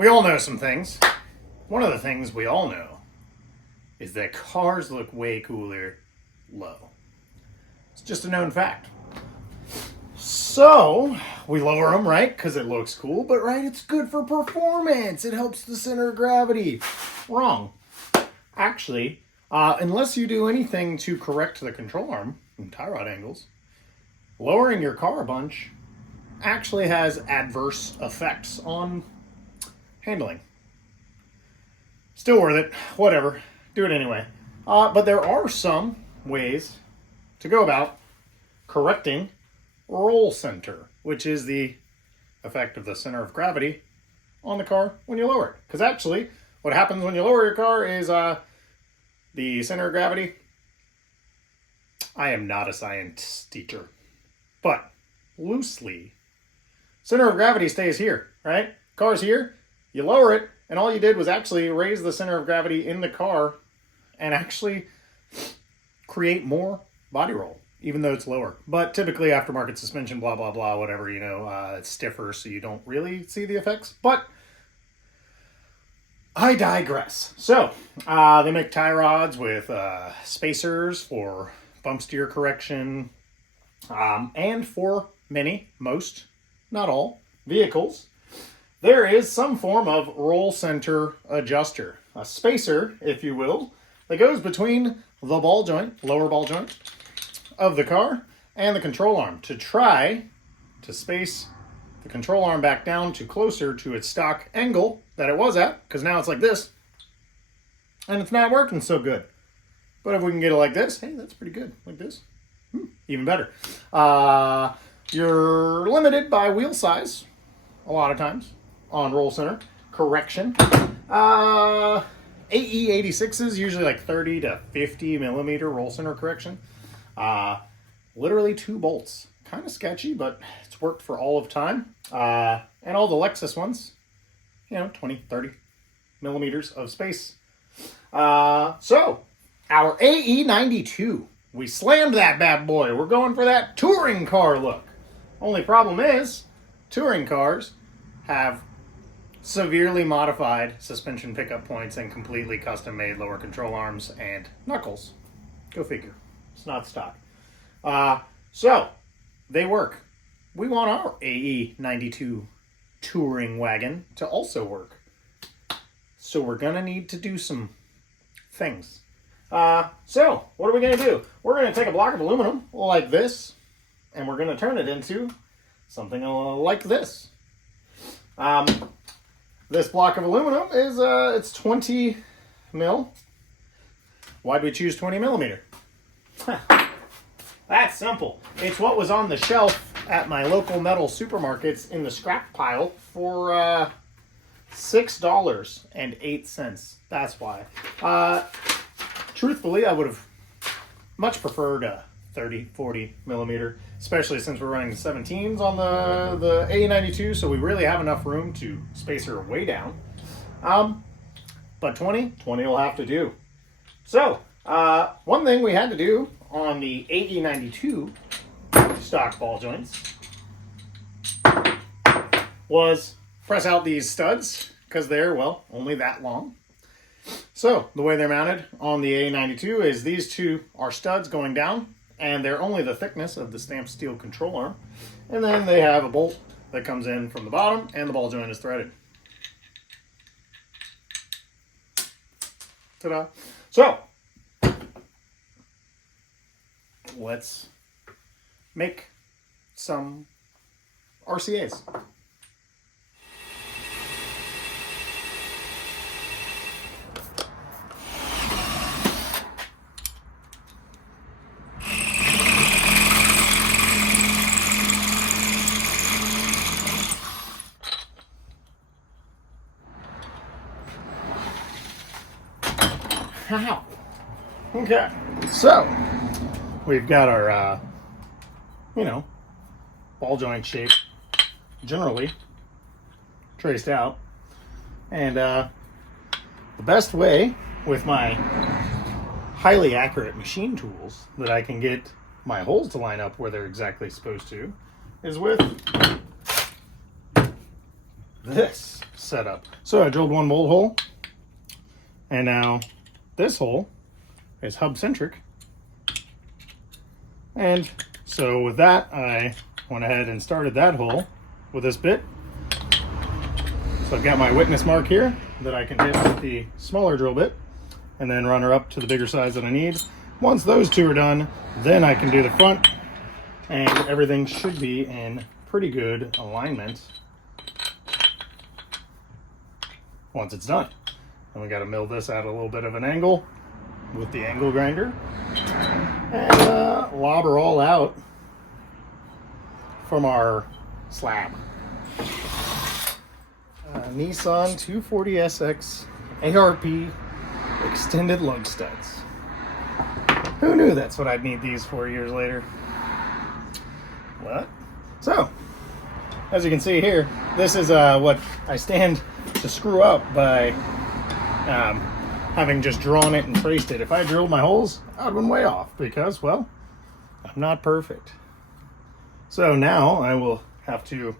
We all know some things. One of the things we all know is that cars look way cooler low. It's just a known fact. So, we lower them, right? Because it looks cool, but right, it's good for performance. It helps the center of gravity. Wrong. Actually, unless you do anything to correct the control arm and tie rod angles, lowering your car a bunch actually has adverse effects on handling. Still worth it. Whatever. Do it anyway. But there are some ways to go about correcting roll center, which is the effect of the center of gravity on the car when you lower it. Because actually, what happens when you lower your car is the center of gravity. I am not a science teacher, but loosely, center of gravity stays here, right? Car's here, you lower it, and all you did was actually raise the center of gravity in the car and actually create more body roll, even though it's lower. But typically aftermarket suspension, blah, blah, blah, whatever, it's stiffer, so you don't really see the effects. But I digress. So, they make tie rods with spacers for bump steer correction, and for most, not all, vehicles, there is some form of roll center adjuster, a spacer, if you will, that goes between the ball joint, lower ball joint of the car and the control arm to try to space the control arm back down to closer to its stock angle that it was at, because now it's like this, and it's not working so good. But if we can get it like this, hey, that's pretty good. Like this, even better. You're limited by wheel size a lot of times on roll center correction. AE86s usually like 30 to 50 millimeter roll center correction. Literally 2 bolts. Kind of sketchy, but it's worked for all of time. And all the Lexus ones, 20, 30 millimeters of space. So, our AE92. We slammed that bad boy. We're going for that touring car look. Only problem is, touring cars have severely modified suspension pickup points and completely custom-made lower control arms and knuckles. Go figure. It's not stock. So, they work. We want our AE92 touring wagon to also work. So we're going to need to do some things. So, what are we going to do? We're going to take a block of aluminum like this, and we're going to turn it into something like this. This block of aluminum is, it's 20 mil. Why'd we choose 20 millimeter? That's simple. It's what was on the shelf at my local metal supermarkets in the scrap pile for $6.08. That's why. Truthfully, I would have much preferred a 30, 40 millimeter, especially since we're running 17s on the A92, so we really have enough room to space her way down. But 20 will have to do. So, one thing we had to do on the AE92 stock ball joints was press out these studs, because they're, only that long. So, the way they're mounted on the A92 is these two are studs going down, and they're only the thickness of the stamped steel control arm. And then they have a bolt that comes in from the bottom, and the ball joint is threaded. Ta-da. So, let's make some RCAs. Okay, so we've got our, ball joint shape generally traced out. And the best way with my highly accurate machine tools that I can get my holes to line up where they're exactly supposed to is with this setup. So I drilled one bolt hole, and now this hole is hub centric. And so with that, I went ahead and started that hole with this bit. So I've got my witness mark here that I can hit with the smaller drill bit and then run her up to the bigger size that I need. Once those two are done, then I can do the front, and everything should be in pretty good alignment once it's done. And we got to mill this at a little bit of an angle with the angle grinder and lob her all out from our slab. Nissan 240SX ARP extended lug studs. Who knew that's what I'd need these 4 years later? What? So, as you can see here, this is what I stand to screw up by having just drawn it and traced it. If I drilled my holes, I would have been way off because, well, I'm not perfect. So now I will have to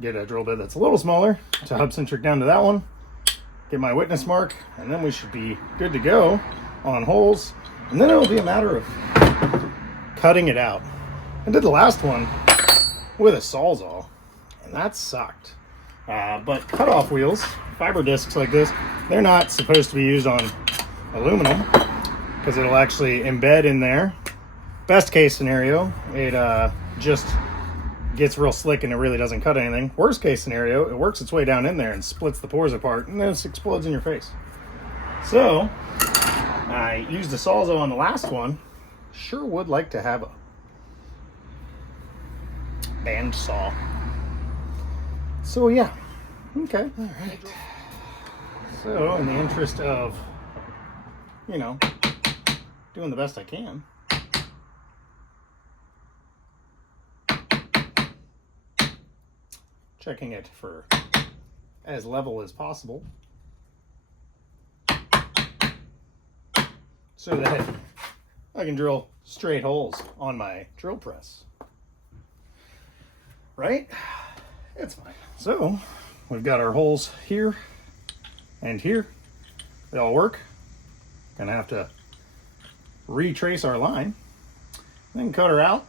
get a drill bit that's a little smaller to hub centric down to that one, get my witness mark, and then we should be good to go on holes. And then it'll be a matter of cutting it out. I did the last one with a Sawzall, and that sucked. But cutoff wheels, fiber discs like this, they're not supposed to be used on aluminum because it'll actually embed in there. Best case scenario, it just gets real slick and it really doesn't cut anything. Worst case scenario, it works its way down in there and splits the pores apart, and then it explodes in your face. So I used the Sawzall on the last one. Sure would like to have a band saw. So yeah, okay, all right. So in the interest of, you know, doing the best I can, checking it for as level as possible so that I can drill straight holes on my drill press. Right? It's fine. So we've got our holes here and here. They all work. Gonna have to retrace our line, then cut her out,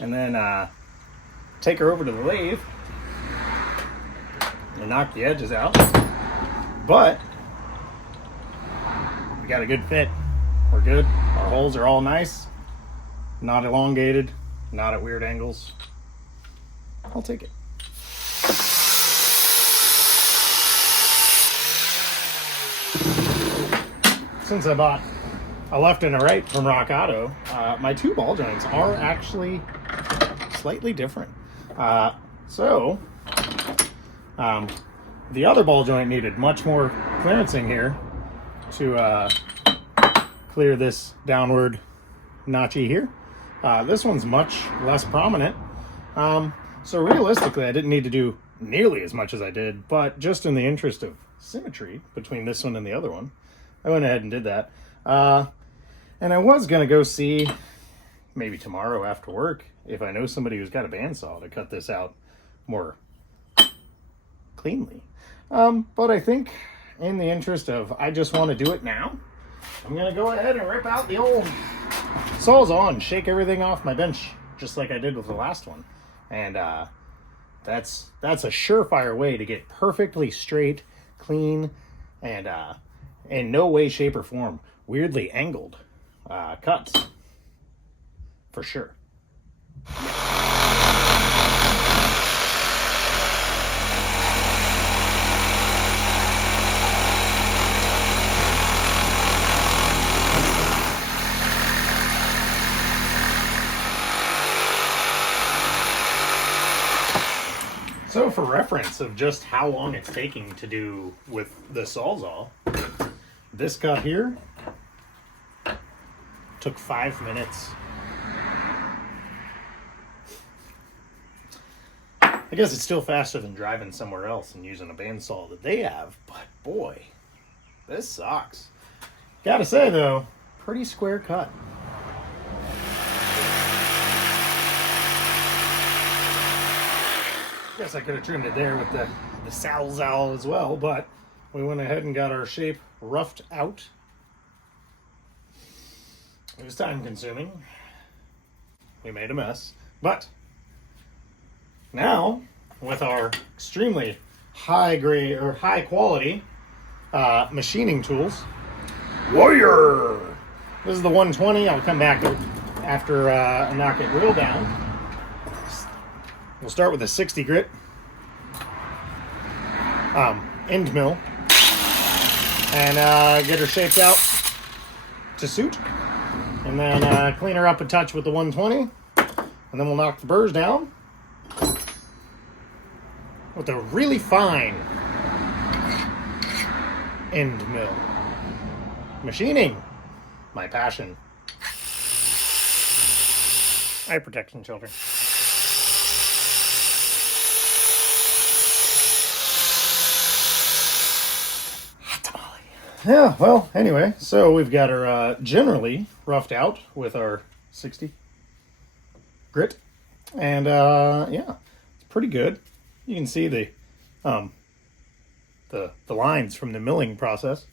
and then take her over to the lathe and knock the edges out. But we got a good fit. We're good. Our holes are all nice, not elongated, not at weird angles. I'll take it. Since I bought a left and a right from Rock Auto, my two ball joints are actually slightly different. The other ball joint needed much more clearancing here to clear this downward notchy here. This one's much less prominent. So realistically, I didn't need to do nearly as much as I did, but just in the interest of symmetry between this one and the other one, I went ahead and did that. And I was going to go see, maybe tomorrow after work, if I know somebody who's got a bandsaw to cut this out more cleanly. But I think in the interest of I just want to do it now, I'm going to go ahead and rip out the old Sawzall and shake everything off my bench, just like I did with the last one. And that's a surefire way to get perfectly straight, clean, and in no way, shape, or form weirdly angled cuts. For sure. So for reference of just how long it's taking to do with the Sawzall, this cut here took 5 minutes. I guess it's still faster than driving somewhere else and using a bandsaw that they have, but boy, this sucks. Gotta say though, pretty square cut. Guess I could have trimmed it there with the Salzal as well, but we went ahead and got our shape roughed out. It was time consuming. We made a mess. But now, with our extremely high grade or high quality machining tools, Warrior! This is the 120. I'll come back after I knock it real down. We'll start with a 60 grit end mill and get her shaped out to suit, and then clean her up a touch with the 120, and then we'll knock the burrs down with a really fine end mill. Machining, my passion. Eye protection, children. Yeah, well, anyway, so we've got her generally roughed out with our 60 grit, and yeah, it's pretty good. You can see the lines from the milling process.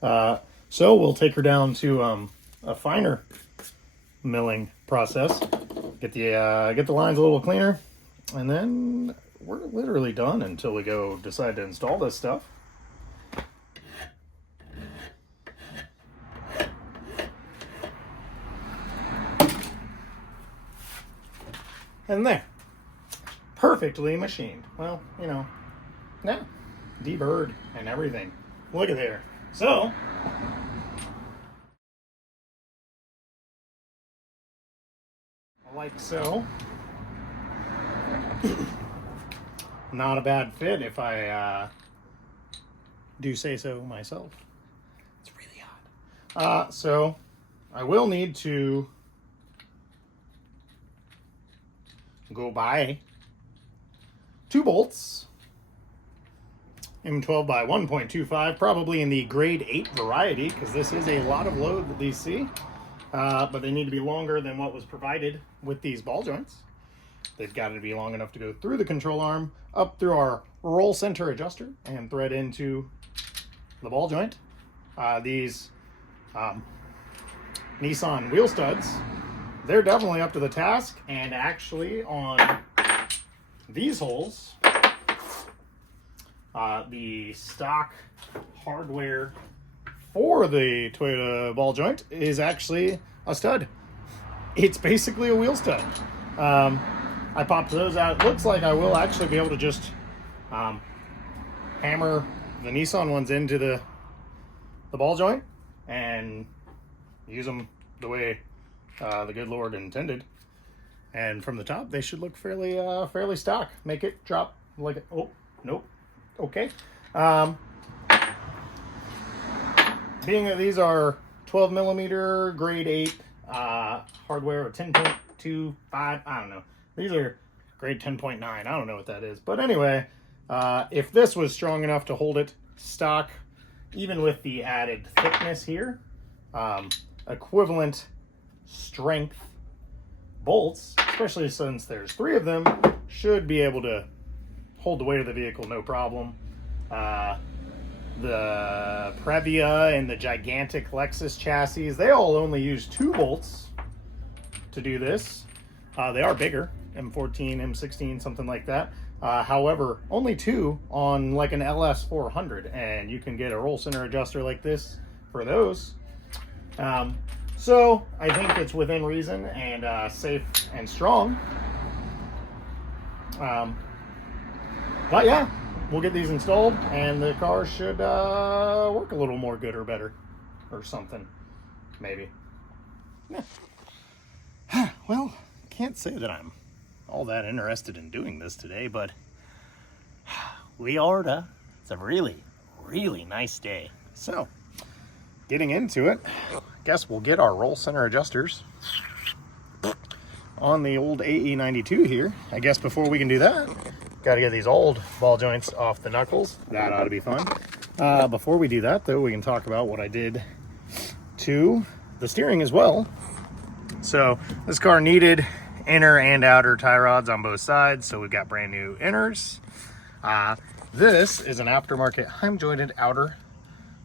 So we'll take her down to a finer milling process, get the lines a little cleaner, and then we're literally done until we go decide to install this stuff. And there, perfectly machined. Well, you know, yeah, deburred and everything. Look at there. So, like so. Not a bad fit if I do say so myself. It's really hot. So I will need to go buy 2 bolts, M12 by 1.25, probably in the grade 8 variety, because this is a lot of load that these see, but they need to be longer than what was provided with these ball joints. They've got to be long enough to go through the control arm, up through our roll center adjuster, and thread into the ball joint. These Nissan wheel studs, they're definitely up to the task, and actually on these holes, the stock hardware for the Toyota ball joint is actually a stud. It's basically a wheel stud. I popped those out. It looks like I will actually be able to just hammer the Nissan ones into the ball joint and use them the way the good Lord intended, and from the top they should look fairly stock. Make it drop like a, oh nope, okay. Being that these are 12 millimeter grade 8 hardware, or 10.25, I don't know. These are grade 10.9. I don't know what that is, but anyway, if this was strong enough to hold it stock, even with the added thickness here, equivalent strength bolts, especially since there's 3 of them, should be able to hold the weight of the vehicle no problem. The Previa and the gigantic Lexus chassis, they all only use 2 bolts to do this. They are bigger, M14, M16, something like that. However, only 2 on like an LS 400, and you can get a roll center adjuster like this for those. So I think it's within reason and safe and strong. But yeah, we'll get these installed, and the car should work a little more good or better, or something, maybe. Yeah. Well, can't say that I'm all that interested in doing this today, but we ordered. It's a really, really nice day. So, getting into it, I guess we'll get our roll center adjusters on the old AE92 here. I guess before we can do that, got to get these old ball joints off the knuckles. That ought to be fun. Before we do that, though, we can talk about what I did to the steering as well. So this car needed inner and outer tie rods on both sides, so we've got brand new inners. This is an aftermarket Heim jointed outer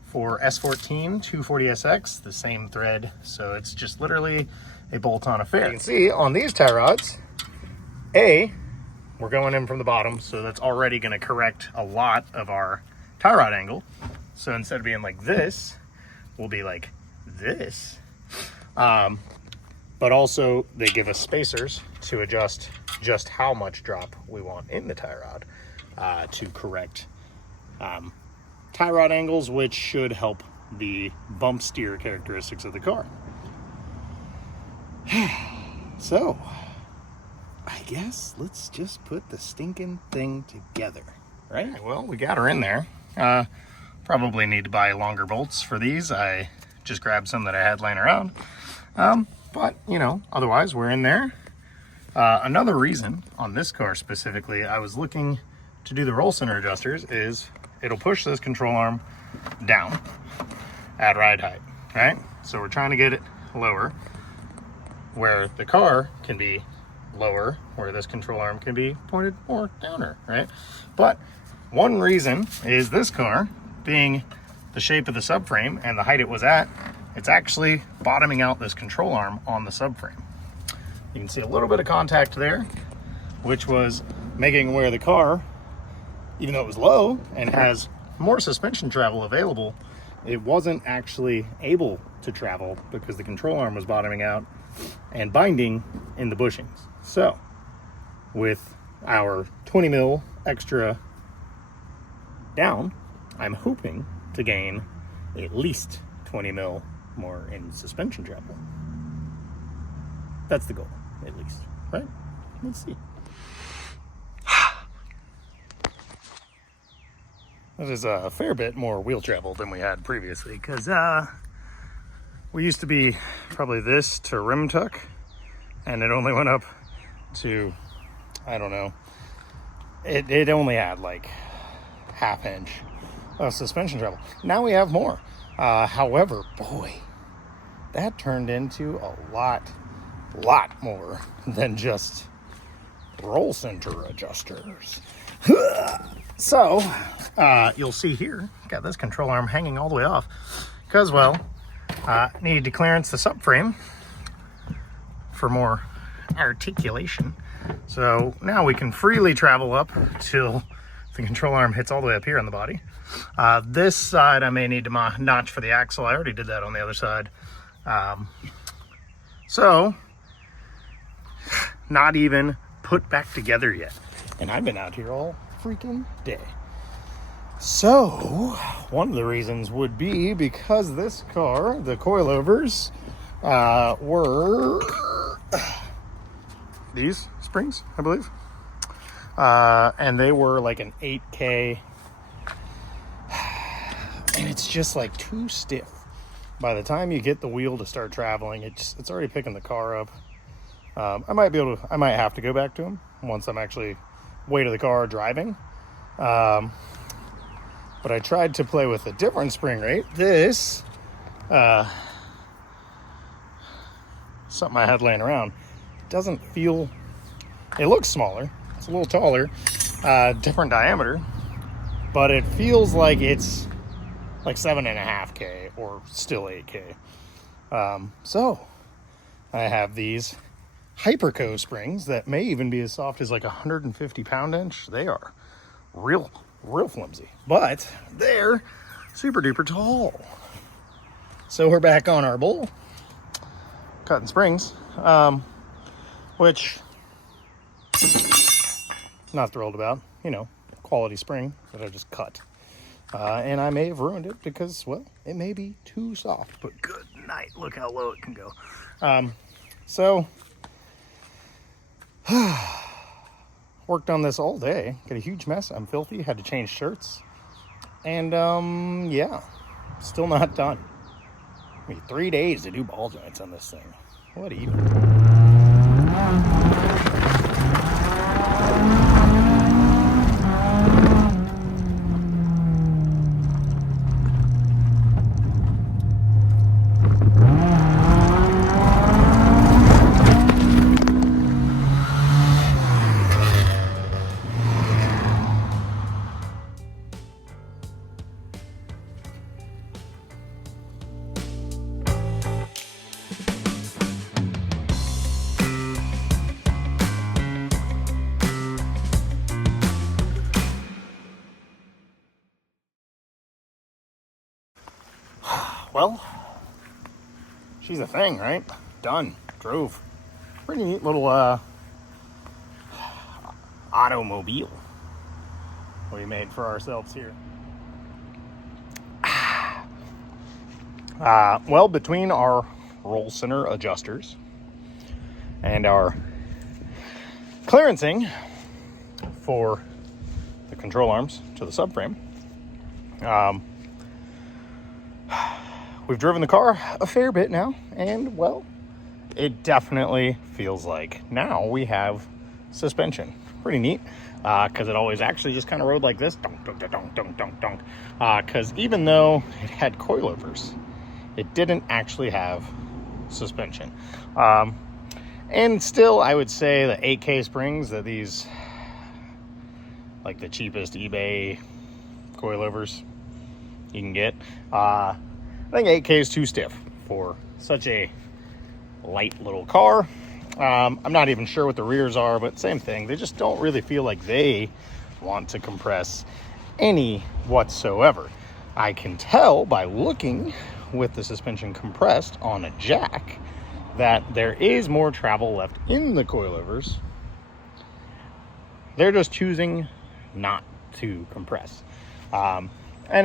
for S14 240SX, the same thread, so it's just literally a bolt-on affair. You can see on these tie rods, we're going in from the bottom, so that's already going to correct a lot of our tie rod angle. So instead of being like this, we'll be like this. But also they give us spacers to adjust just how much drop we want in the tie rod to correct tie rod angles, which should help the bump steer characteristics of the car. So I guess let's just put the stinking thing together, right? Well, we got her in there. Probably need to buy longer bolts for these. I just grabbed some that I had laying around. But, you know, otherwise we're in there. Another reason on this car specifically, I was looking to do the roll center adjusters is it'll push this control arm down at ride height, right? So we're trying to get it lower where the car can be lower, where this control arm can be pointed more downer, right? But one reason is this car being the shape of the subframe and the height it was at, it's actually bottoming out this control arm on the subframe. You can see a little bit of contact there, which was making where the car, even though it was low and has more suspension travel available, it wasn't actually able to travel because the control arm was bottoming out and binding in the bushings. So with our 20 mil extra down, I'm hoping to gain at least 20 mil more in suspension travel. That's the goal, at least, right? Let's see. That is a fair bit more wheel travel than we had previously, because we used to be probably this to rim tuck, and it only went up to, I don't know, it only had like ½ inch of suspension travel. Now we have more. However, boy, that turned into a lot more than just roll center adjusters. So you'll see here, got this control arm hanging all the way off because, well, needed to clearance the subframe for more articulation. So now we can freely travel up till the control arm hits all the way up here on the body. This side I may need to notch for the axle. I already did that on the other side. So not even put back together yet. And I've been out here all freaking day. So one of the reasons would be because this car, the coilovers, were these springs, I believe. And they were like an 8K. And it's just like too stiff. By the time you get the wheel to start traveling, it's already picking the car up. I might have to go back to them once I'm actually way to the car driving. But I tried to play with a different spring rate. This, something I had laying around, doesn't feel, it looks smaller. It's a little taller, different diameter, but it feels like it's like 7.5K or still 8K. So I have these Hyperco springs that may even be as soft as like 150 pound-inch. They are real flimsy, but they're super duper tall. So we're back on our bull cutting springs, which not thrilled about, you know, quality spring that I just cut. And I may have ruined it because, well, it may be too soft, but good night. Look how low it can go. So worked on this all day. Got a huge mess. I'm filthy. Had to change shirts. And, yeah, still not done. I mean, 3 days to do ball joints on this thing. What even? well, she's a thing, right? Done. Drove. Pretty neat little automobile we made for ourselves here. Well, between our roll center adjusters and our clearancing for the control arms to the subframe, we've driven the car a fair bit now, and well, it definitely feels like now we have suspension. Pretty neat, because it always actually just kind of rode like this, dunk, dunk, dunk, dunk, dunk, dunk, because even though it had coilovers, it didn't actually have suspension. And still, I would say the 8K springs that these, like the cheapest eBay coilovers you can get, I think 8K is too stiff for such a light little car. I'm not even sure what the rears are, but same thing. They just don't really feel like they want to compress any whatsoever. I can tell by looking with the suspension compressed on a jack that there is more travel left in the coilovers. They're just choosing not to compress. And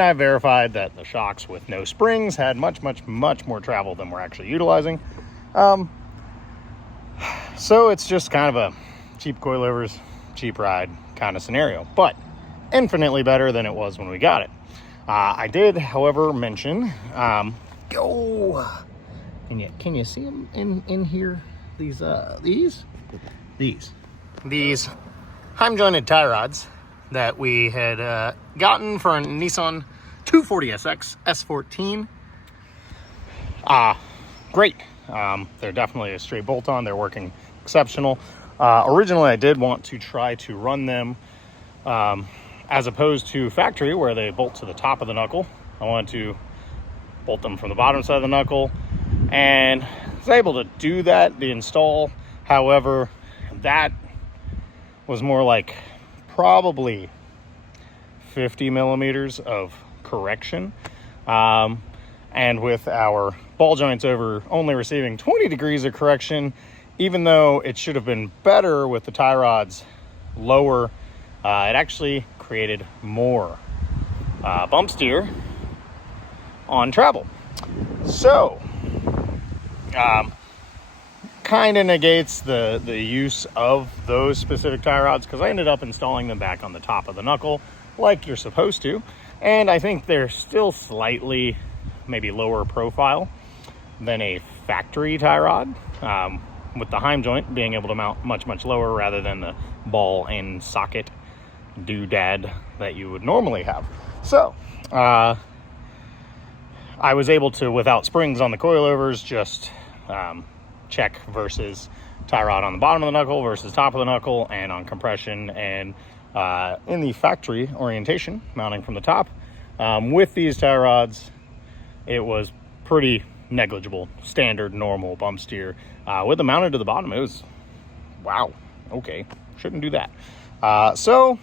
I verified that the shocks with no springs had much more travel than we're actually utilizing. So it's just kind of a cheap coilovers, cheap ride kind of scenario, but infinitely better than it was when we got it. I did, however, mention, can you see them in here? These Heim jointed tie rods that we had gotten for a Nissan 240SX S14. Great. They're definitely a straight bolt on. They're working exceptional. Originally, I did want to try to run them as opposed to factory where they bolt to the top of the knuckle. I wanted to bolt them from the bottom side of the knuckle, and I was able to do that, the install. However, that was more like probably 50 millimeters of correction. And with our ball joints over only receiving 20 degrees of correction, even though it should have been better with the tie rods lower, it actually created more bump steer on travel. So, kind of negates the use of those specific tie rods, because I ended up installing them back on the top of the knuckle like you're supposed to. And I think they're still slightly maybe lower profile than a factory tie rod, with the Heim joint being able to mount much lower rather than the ball and socket doodad that you would normally have. So I was able to, without springs on the coilovers, just check versus tie rod on the bottom of the knuckle versus top of the knuckle, and on compression, and in the factory orientation mounting from the top, with these tie rods, it was pretty negligible, standard, normal bump steer. With the mounted to the bottom, it was, wow, okay, shouldn't do that. So,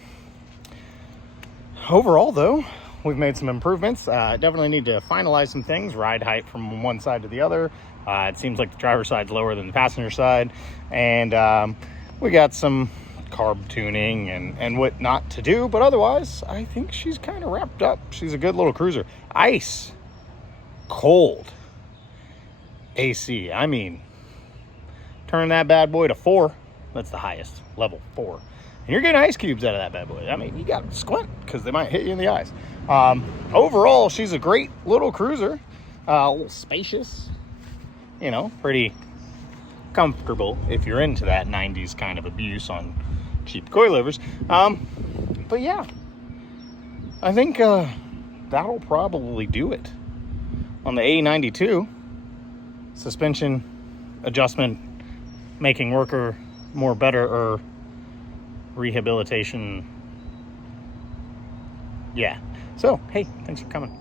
overall, though, we've made some improvements. Definitely need to finalize some things, ride height from one side to the other. It seems like the driver's side's lower than the passenger side. And we got some carb tuning and what not to do. But otherwise, I think she's kind of wrapped up. She's a good little cruiser. Ice. Cold. AC. I mean, turn that bad boy to 4. That's the highest, level 4. And you're getting ice cubes out of that bad boy. I mean, you got to squint because they might hit you in the eyes. Overall, she's a great little cruiser. A little spacious. You know, pretty comfortable if you're into that 90s kind of abuse on cheap coilovers. But yeah, I think that'll probably do it on the A92. Suspension adjustment, making worker more better, or rehabilitation. Yeah. So, hey, thanks for coming.